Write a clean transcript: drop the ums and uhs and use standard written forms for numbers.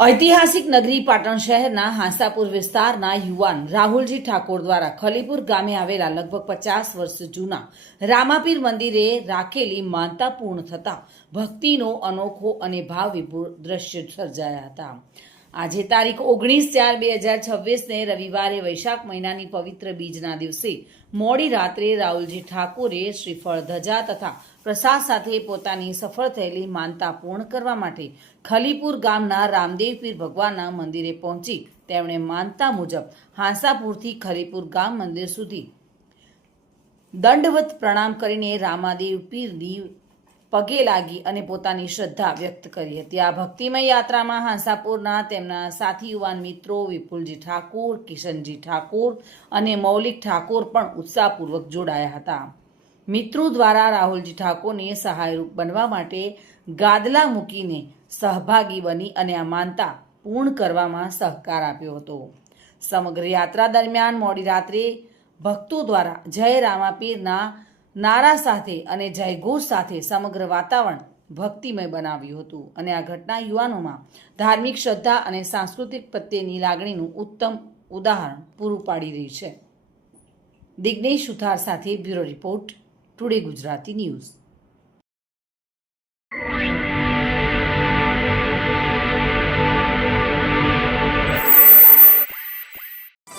ઐતિહાસિક નગરી પાટણ શહેરના હાંસાપુર વિસ્તારના યુવાન રાહુલજી ઠાકોર દ્વારા ખલીપુર ગામે આવેલા લગભગ 50 વર્ષ જૂના રામાપીર મંદિરે રાખેલી માનતા પૂર્ણ થતા ભક્તિનો અનોખો અને ભાવવિભોર દ્રશ્ય સર્જાયા હતા। આજે તારીખ 19/4/2026 ને રવિવારે વૈશાખ મહિનાની પવિત્ર બીજના દિવસે મોડી રાત્રે રાહુલજી ઠાકોરે શ્રીફળ ધજા તથા પ્રસાદ સાથે પોતાની સફળ થયેલી માનતા પૂર્ણ કરવા માટે ખલીપુર ગામના રામદેવ પીર ભગવાનના મંદિરે પહોંચી તેમણે માનતા મુજબ હાંસાપુરથી ખલીપુર ગામ મંદિર સુધી દંડવત પ્રણામ કરીને રામાદેવ પીરની પગે લાગી અને પોતાની શ્રદ્ધા વ્યક્ત કરી હતી। આ ભક્તિમય યાત્રામાં હાંસાપુરના તેમના સાથી યુવાન મિત્રો વિપુલજી ઠાકોર, કિશનજી ઠાકોર અને મૌલિક ઠાકોર પણ ઉત્સાહપૂર્વક જોડાયા હતા। મિત્રો દ્વારા રાહુલજી ઠાકોરને સહાયરૂપ બનવા માટે ગાદલા મૂકીને સહભાગી બની અને આ માનતા પૂર્ણ કરવામાં સહકાર આપ્યો હતો। સમગ્ર યાત્રા દરમિયાન મોડી રાત્રે ભક્તો દ્વારા જય રામાપીરના નારા સાથે અને જયઘોષ સાથે સમગ્ર વાતાવરણ ભક્તિમય બનાવ્યું હતું અને આ ઘટના યુવાનોમાં ધાર્મિક શ્રદ્ધા અને સાંસ્કૃતિક પ્રત્યેની લાગણીનું ઉત્તમ ઉદાહરણ પૂરું પાડી રહી છે। દિગ્નેશ સુથાર સાથે bureau report, today Gujarati news.